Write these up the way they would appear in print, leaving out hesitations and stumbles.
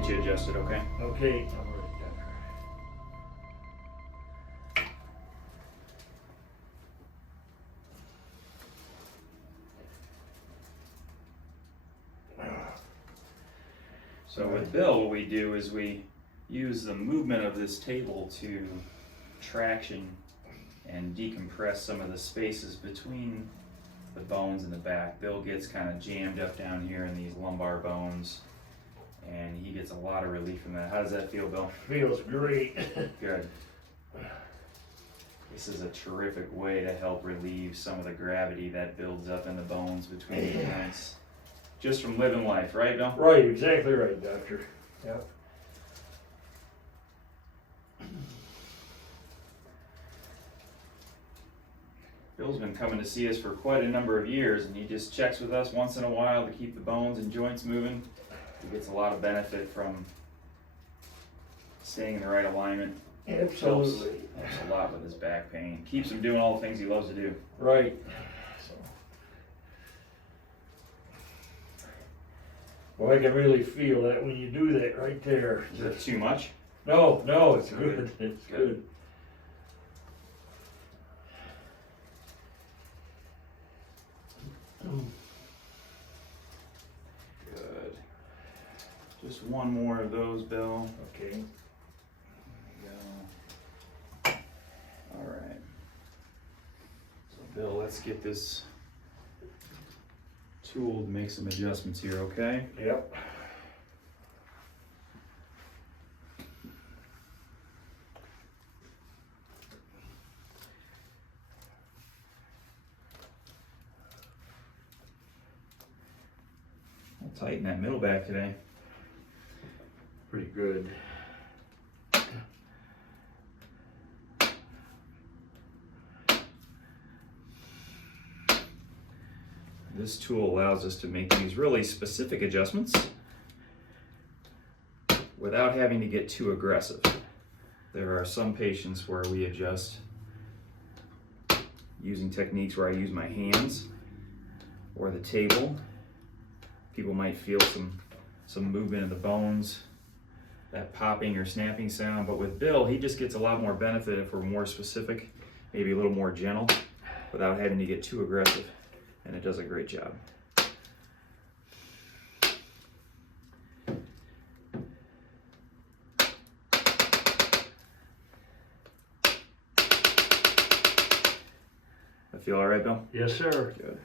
get you adjusted, okay? Okay. I'll write it down. So with Bill, what we do is we use the movement of this table to traction and decompress some of the spaces between the bones in the back. Bill gets kind of jammed up down here in these lumbar bones, and he gets a lot of relief from that. How does that feel, Bill? Feels great. Good. This is a terrific way to help relieve some of the gravity that builds up in the bones between the joints. Just from living life, right, Bill? Right, exactly right, doctor. Yep. Bill's been coming to see us for quite a number of years, and he just checks with us once in a while to keep the bones and joints moving. He gets a lot of benefit from staying in the right alignment. Absolutely. Helps a lot with his back pain. Keeps him doing all the things he loves to do. Right. So. Well, I can really feel that when you do that right there. Is that too much? No, no, it's good. It's good. Good. Just one more of those, Bill. Okay. There we go. All right. So, Bill, let's get this tool to make some adjustments here, okay? Yep. I'll tighten that middle back today. Pretty good. This tool allows us to make these really specific adjustments without having to get too aggressive. There are some patients where we adjust using techniques where I use my hands or the table. People might feel some movement in the bones, that popping or snapping sound, but with Bill, he just gets a lot more benefit if we're more specific, maybe a little more gentle, without having to get too aggressive, and it does a great job. I feel all right, Bill? Yes, sir. Good.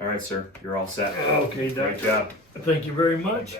All right, sir. You're all set. Okay, doctor. Great job. Thank you very much.